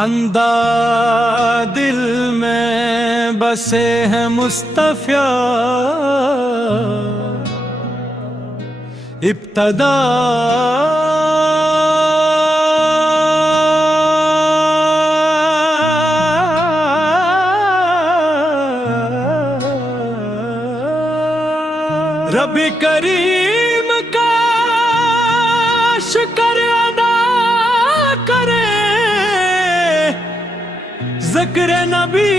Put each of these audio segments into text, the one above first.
फंदा दिल में बसे हैं मुस्तफ़ा, इब्तदा रबी करीम का शुक्र अदा करे, ज़िक्र नबी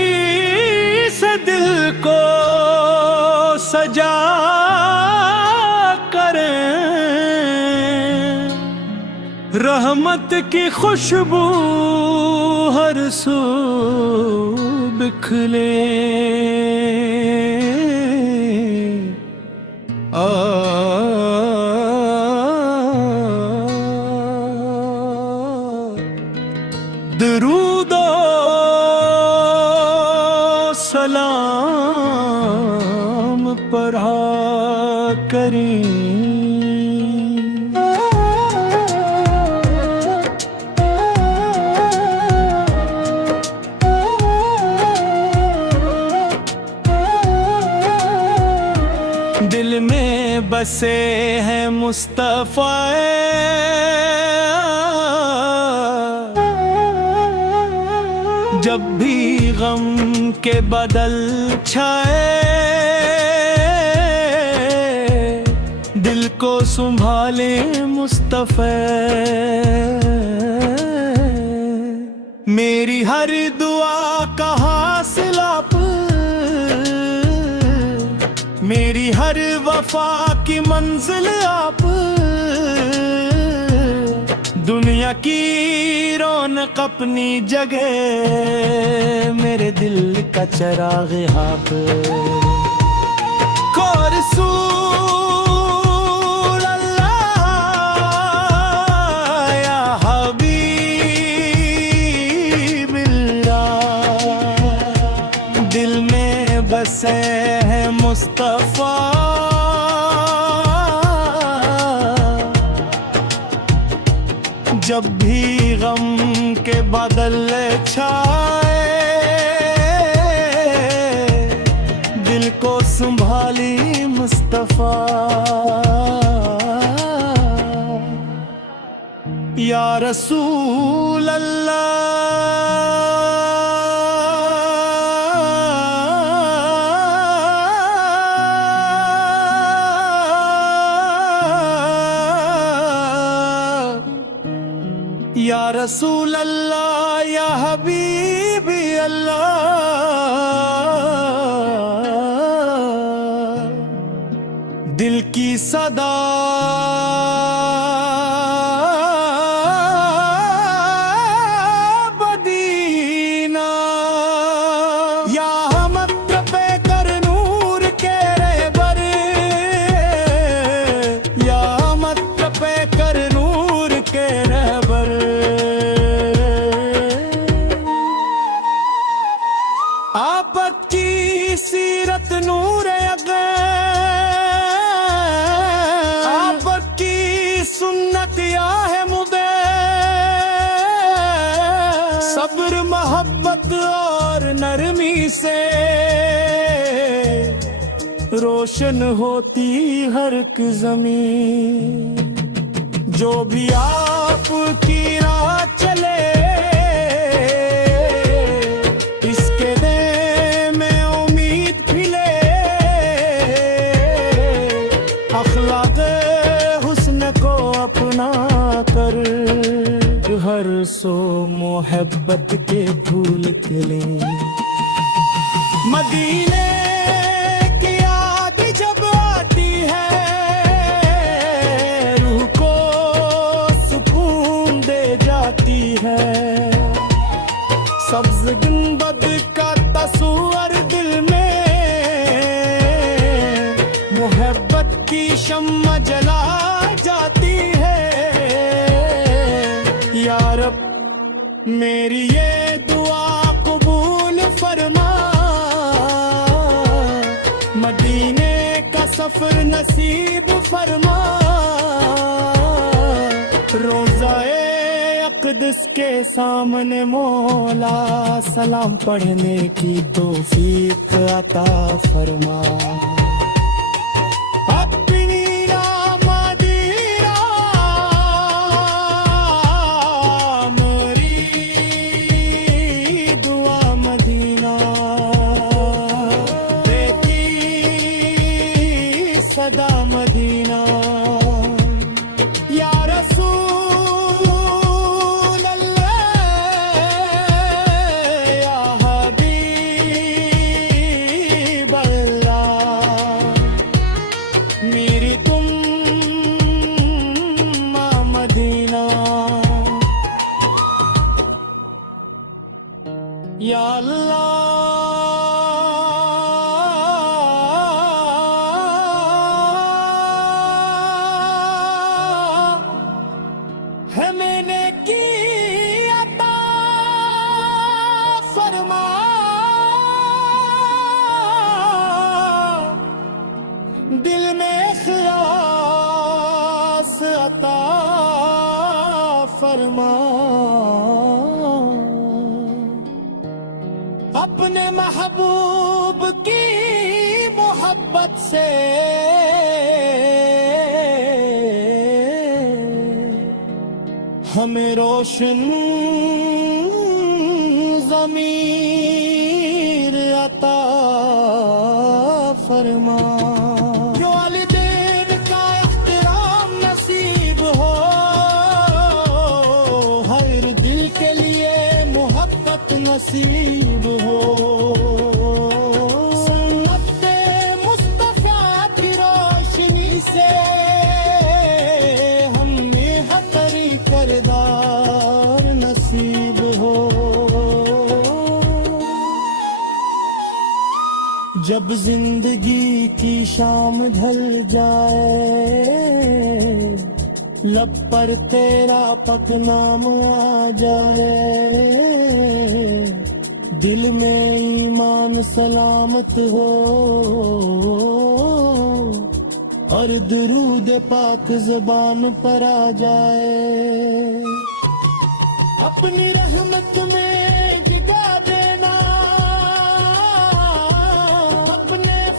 से दिल को सजा करें, रहमत की खुशबू हर सू बिखरे। दरूदो सलाम पढ़ा करें। दिल में बसे हैं मुस्तफ़ा, जब भी गम के बादल छाए, दिल को संभाले मुस्तफ़ा। मेरी हर दुआ का हासिल आप, मेरी हर वफा की मंजिल आप, दुनिया की रौनक अपनी जगह, मेरे दिल का चिराग आप। को रसूल अल्लाह या हबीब अल्लाह, दिल में बसे हैं मुस्तफ़ा, जब भी गम के बादल छाए, दिल को संभाली मुस्तफ़ा। या रसूल अल्लाह या रसूल अल्लाह या हबीबी अल्लाह, दिल की सदा बदीना, या हमत पे कर नूर के रहबर, या हमत पे कर नूर के रहबर। आपकी सीरत नूर अग़े, आपकी सुन्नत या है मुदे, सब्र मोहब्बत और नरमी से रोशन होती हर एक ज़मीन। जो भी आपकी राह चले, अपना कर हर सो मोहब्बत के फूल खिले। मदीने की याद जब आती है, रूह को सुकून दे जाती है। सब्ज़ गुंबद का तस्वीर दिल में मोहब्बत की शम्मा जला जाती है। या रब मेरी ये दुआ कबूल फरमा, मदीने का सफर नसीब फरमा। रोज़ाए मकदस के सामने मौला सलाम पढ़ने की तौफीक अता फरमा। अपनी रामदीरा मेरी दुआ मदीना देखी सदा मदीना। या रसूल अल्लाह या हबीब अल्लाह मेरी तुम मदीना। या अल्लाह है मैंने की अता फरमा। दिल में इखलास अता फरमा। अपने महबूब की मोहब्बत से हमें रोशन ज़मीर अता फरमा। जो वालिदैन का एहतराम नसीब हो हर दिल के लिए मोहब्बत नसीब हो। सुन्नते मुस्तफा की रोशनी से हमें हतरी करदार नसीब हो। जब जिंदगी की शाम ढल जाए लब पर तेरा पक नाम आ जाए। दिल में ईमान सलामत हो और दुरूद पाक ज़बान पर आ जाए। अपनी रहमत में जगा देना अपने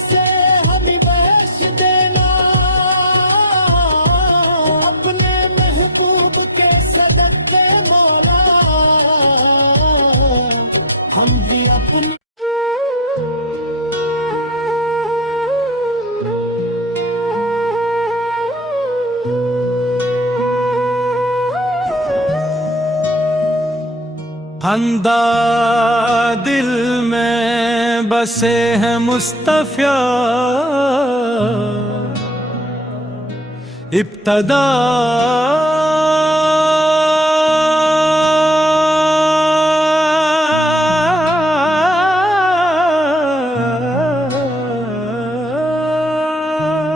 से हमें बख्श देना। अपने महबूब के सदक़े मौला हम भी अपनी अंदा दिल में बसे हैं मुस्तफ़ा इब्तदा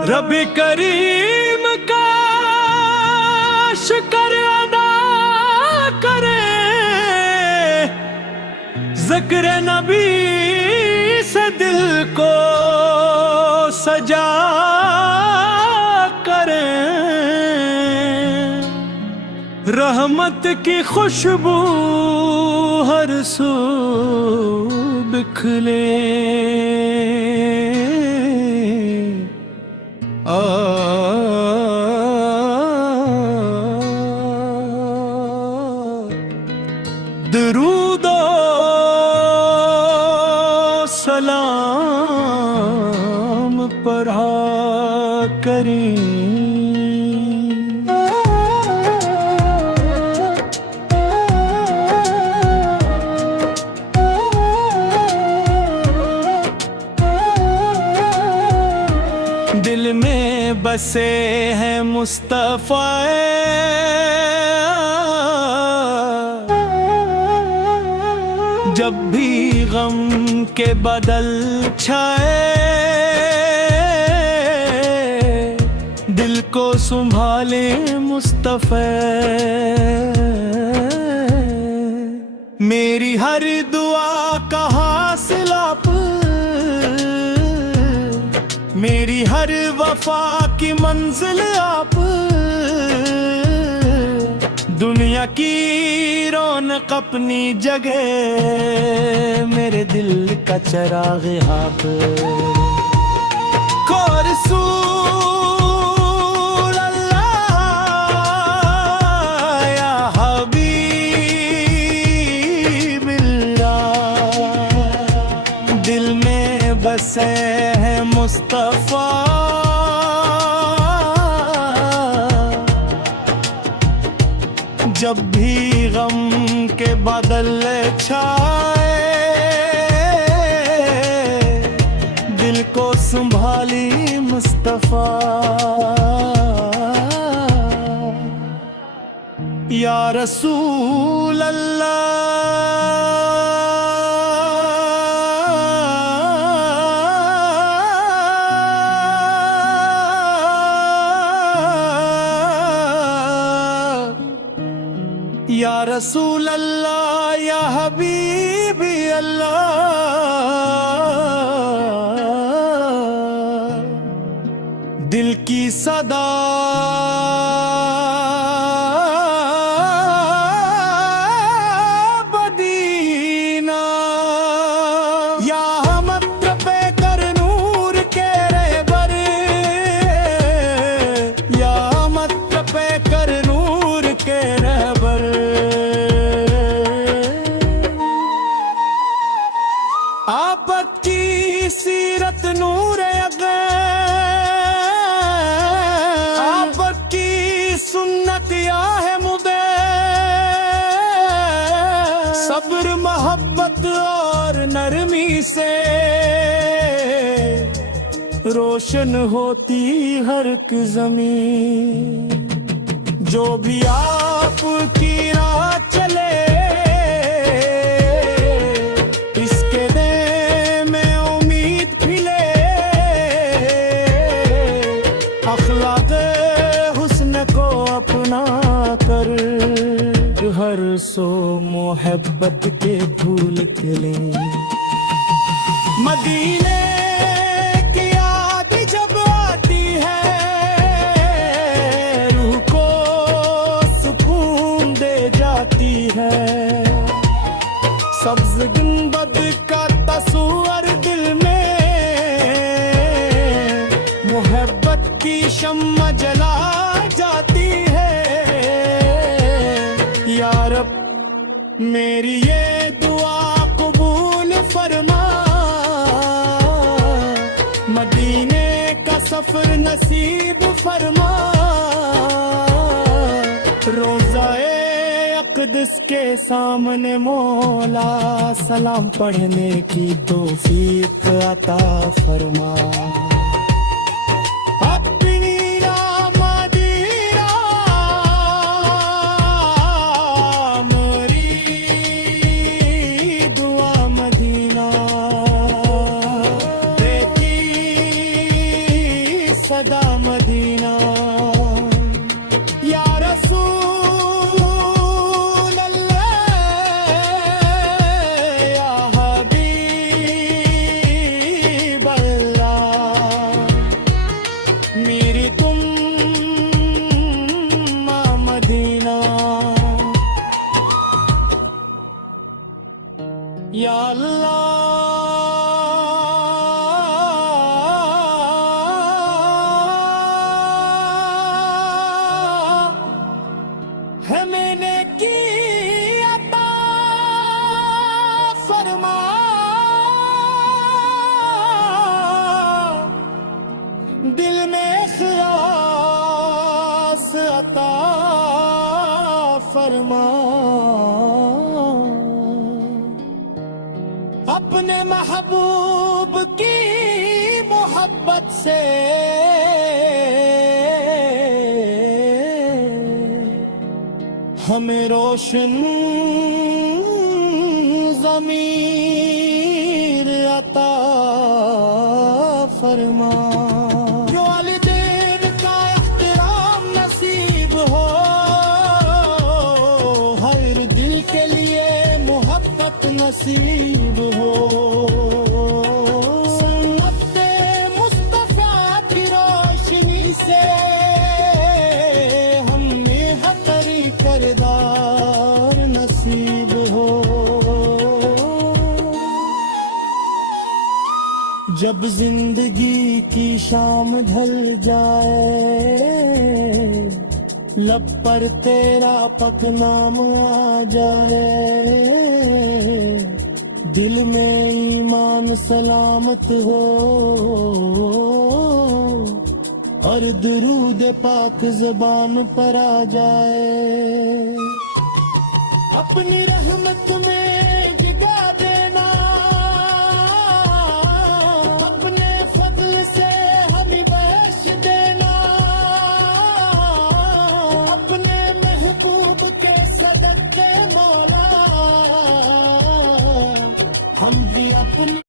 रब करीम का शुक्र अदा करे। ज़िक्र नबी से दिल को सजा करें। रहमत की खुशबू हर सू बिखरे। दरूदो सलाम पढ़ा करें। दिल में बसे हैं मुस्तफ़ा जब भी गम के बदल छाए दिल को संभाले मुस्तफ़ा। मेरी हर दुआ का हासिल आप, मेरी हर वफा की मंजिल आप। दुनिया की रौनक अपनी जगह, मेरे दिल का चराग हाथ को रसूल अल्लाह या हबीबिल्लाह, दिल में बसे हैं मुस्तफा, जब भी गम के बादल छाए, दिल को संभाली मुस्तफा। या रसूल अल्लाह, या रसूल अल्लाह, या हबीबी अल्लाह, दिल की सदा मदीना, या हमत्र पे कर नूर के रहबर, या हमत्र पे कर नूर के रहबर, आपकी सीरत नूर अग़ैर, आपकी सुन्नत या है मुदे, सब्र मोहब्बत और नरमी से रोशन होती हर एक ज़मीन। जो भी आपकी राह चले, हर सो मोहब्बत के फूल खिले। मदीने की याद जब आती है, रूह को सुकून दे जाती है, सब्ज़ गुंबद का तस्वर दिल में मोहब्बत की शम्मा जला जाती है। या रब मेरी ये दुआ कबूल फरमा, मदीने का सफर नसीब फरमा, रोज़ाए अक़दस के सामने मौला सलाम पढ़ने की तौफीक अता फरमा। सदा मदीना, या रसूल अल्लाह, या हबीब अल्लाह, मेरी तुम मदीना। या अल्लाह है मैंने की अता फरमा, दिल में ख़िलास अता फरमा, अपने महबूब की मोहब्बत से हमें रोशन ज़मीर अता फरमा। जो वालिदैन का एहतराम नसीब हो, हर दिल के लिए मोहब्बत नसीब हो, सुन्नत मुस्तफा की रोशनी से हमें हतरी करदा जब जिंदगी की शाम ढल जाए, लब पर तेरा पक नाम आ जाए, दिल में ईमान सलामत हो और दुरूद पाक ज़बान पर आ जाए। अपनी रहमत में